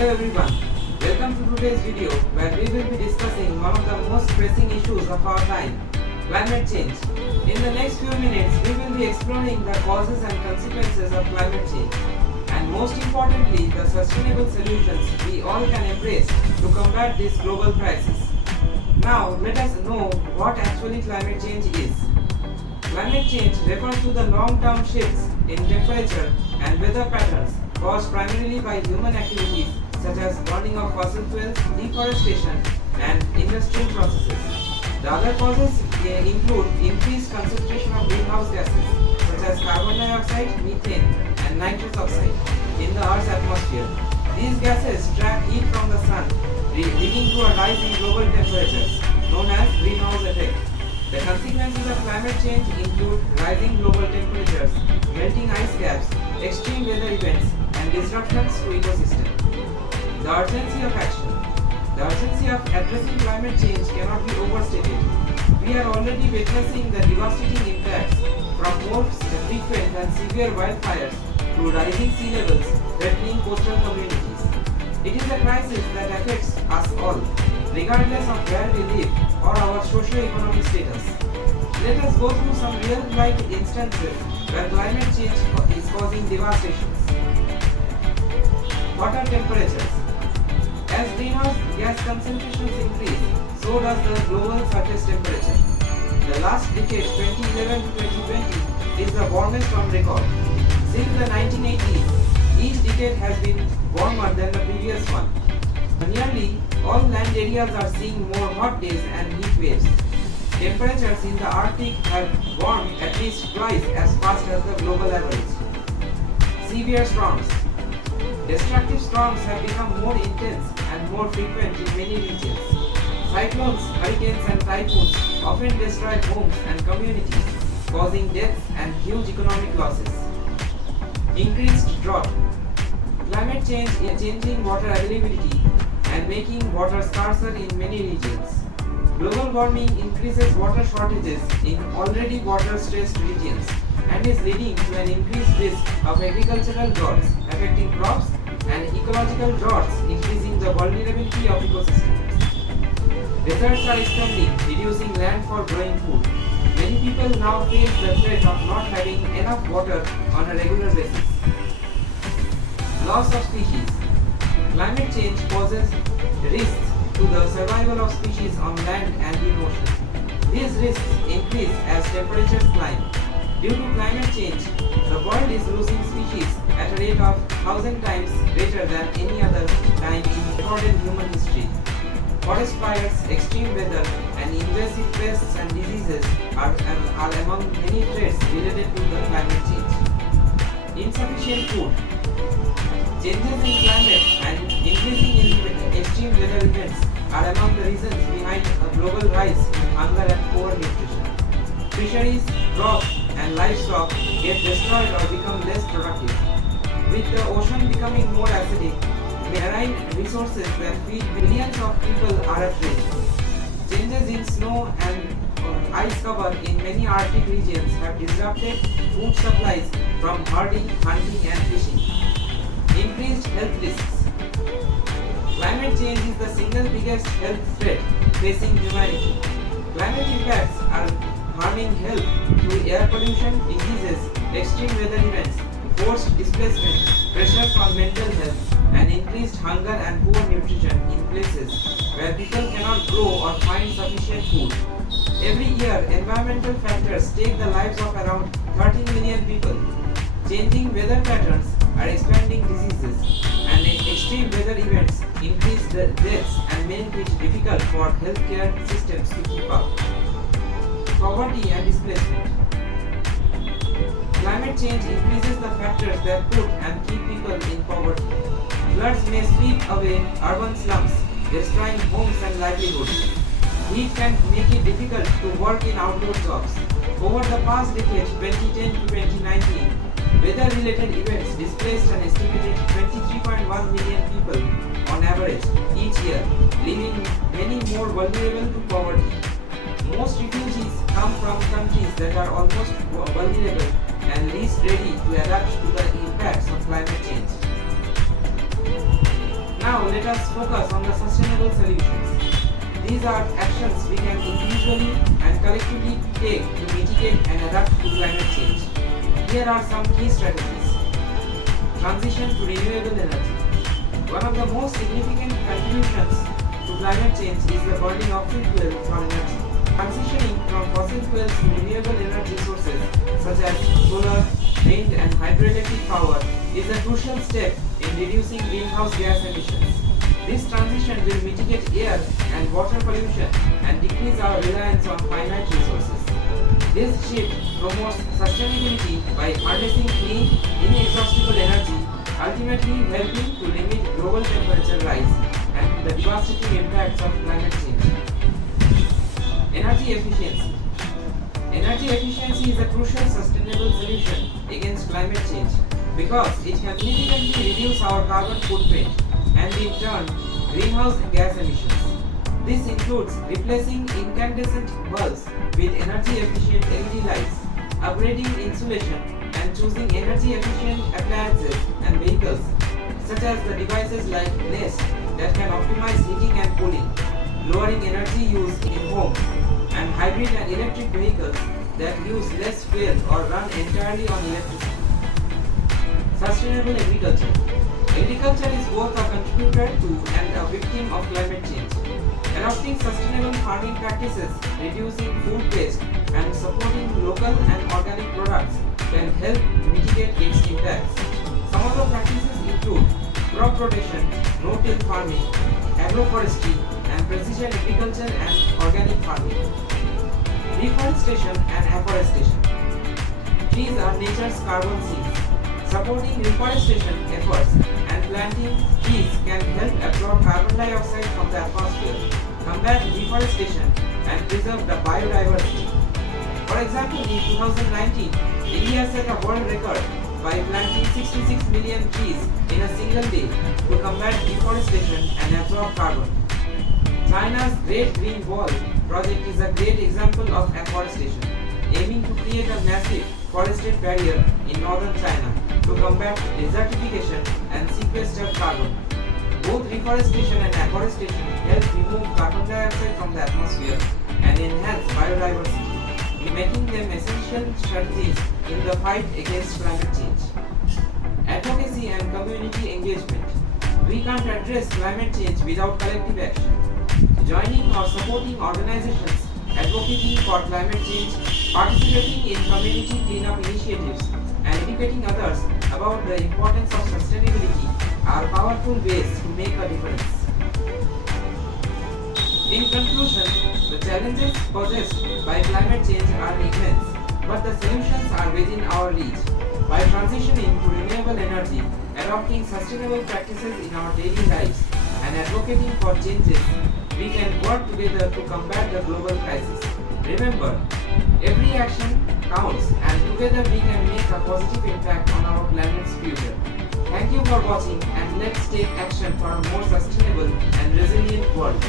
Hello everyone, welcome to today's video where we will be discussing one of the most pressing issues of our time, climate change. In the next few minutes, we will be exploring the causes and consequences of climate change and most importantly, the sustainable solutions we all can embrace to combat this global crisis. Now, let us know what actually climate change is. Climate change refers to the long-term shifts in temperature and weather patterns caused primarily by human activities such as burning of fossil fuels, deforestation, and industrial processes. The other causes include increased concentration of greenhouse gases such as carbon dioxide, methane, and nitrous oxide in the Earth's atmosphere. These gases trap heat from the sun, leading to a rise in global temperatures, known as greenhouse effect. The consequences of climate change include rising global temperatures, melting ice caps, extreme weather events, and disruptions to ecosystems. The urgency of action. The urgency of addressing climate change cannot be overstated. We are already witnessing the devastating impacts from more frequent and severe wildfires to rising sea levels threatening coastal communities. It is a crisis that affects us all, regardless of where we live or our socio-economic status. Let us go through some real-life instances where climate change is causing devastations. Water temperatures. As greenhouse gas concentrations increase, so does the global surface temperature. The last decade, 2011 to 2020, is the warmest on record. Since the 1980s, each decade has been warmer than the previous one. Nearly all land areas are seeing more hot days and heat waves. Temperatures in the Arctic have warmed at least twice as fast as the global average. Severe storms. Destructive storms have become more intense and more frequent in many regions. Cyclones, hurricanes and typhoons often destroy homes and communities, causing deaths and huge economic losses. Increased drought. Climate change is changing water availability and making water scarcer in many regions. Global warming increases water shortages in already water-stressed regions and is leading to an increased risk of agricultural droughts affecting crops and ecological droughts increasing the vulnerability of ecosystems. Deserts are expanding, reducing land for growing food. Many people now face the threat of not having enough water on a regular basis. Loss of species. Climate change poses risks to the survival of species on land and in ocean. These risks increase as temperatures climb. Due to climate change, the world is losing species at a rate of 1,000 times greater than any other time in recorded human history. Forest fires, extreme weather, and invasive pests and diseases are among many threats related to the climate change. Insufficient food. Changes in climate and increasing in extreme weather events are among the reasons behind a global rise in hunger and poor nutrition. Fisheries, crops, and livestock get destroyed or become less productive. With the ocean becoming more acidic, marine resources that feed millions of people are at risk. Changes in snow and ice cover in many Arctic regions have disrupted food supplies from herding, hunting, and fishing. Increased health risks. Climate change is the single biggest health threat facing humanity. Climate impacts are harming health through air pollution, diseases, extreme weather events, forced displacement, pressures on mental health, and increased hunger and poor nutrition in places where people cannot grow or find sufficient food. Every year, environmental factors take the lives of around 13 million people. Changing weather patterns are expanding diseases, and extreme weather events increase the deaths and make it difficult for healthcare systems to keep up. Poverty and displacement. Climate change increases the factors that put and keep people in poverty. Floods may sweep away urban slums, destroying homes and livelihoods. Heat can make it difficult to work in outdoor jobs. Over the past decade, 2010 to 2019, weather-related events displaced an estimated 23.1 million people on average each year, leaving many more vulnerable to poverty. Most refugees come from countries that are almost vulnerable and least ready to adapt to the impacts of climate change. Now let us focus on the sustainable solutions. These are actions we can individually and collectively take to mitigate and adapt to climate change. Here are some key strategies. Transition to renewable energy. One of the most significant contributions to climate change is the burning of fossil fuel for energy. Transitioning from fossil fuels to renewable energy sources such as solar, wind and hydroelectric power is a crucial step in reducing greenhouse gas emissions. This transition will mitigate air and water pollution and decrease our reliance on finite resources. This shift promotes sustainability by harnessing clean, inexhaustible energy, ultimately helping to limit global temperature rise and the devastating impacts of climate change. Energy efficiency. Energy efficiency is a crucial sustainable solution against climate change because it can significantly reduce our carbon footprint and in turn greenhouse gas emissions. This includes replacing incandescent bulbs with energy efficient LED lights, upgrading insulation and choosing energy efficient appliances and vehicles such as the devices like Nest that can optimize heating and cooling, lowering energy use in homes, and hybrid and electric vehicles that use less fuel or run entirely on electricity. Sustainable agriculture. Agriculture is both a contributor to and a victim of climate change. Adopting sustainable farming practices, reducing food waste, and supporting local and organic products can help mitigate its impacts. Some of the practices include crop rotation, no-till farming, agroforestry, and precision agriculture and organic farming. Reforestation and afforestation. Trees are nature's carbon sinks. Supporting reforestation efforts and planting trees can help absorb carbon dioxide from the atmosphere, combat deforestation, and preserve the biodiversity. For example, in 2019, India set a world record by planting 66 million trees in a single day to combat deforestation and absorb carbon. China's Great Green Wall project is a great example of afforestation, aiming to create a massive forested barrier in northern China to combat desertification and sequester carbon. Both reforestation and afforestation help remove carbon dioxide from the atmosphere and enhance biodiversity, making them essential strategies in the fight against climate change. Advocacy and community engagement. We can't address climate change without collective action. Joining or supporting organizations advocating for climate change, participating in community cleanup initiatives, and educating others about the importance of sustainability are powerful ways to make a difference. In conclusion, the challenges posed by climate change are immense, but the solutions are within our reach. By transitioning to renewable energy, adopting sustainable practices in our daily lives, and advocating for changes, we can work together to combat the global crisis. Remember, every action counts and together we can make a positive impact on our planet's future. Thank you for watching and let's take action for a more sustainable and resilient world.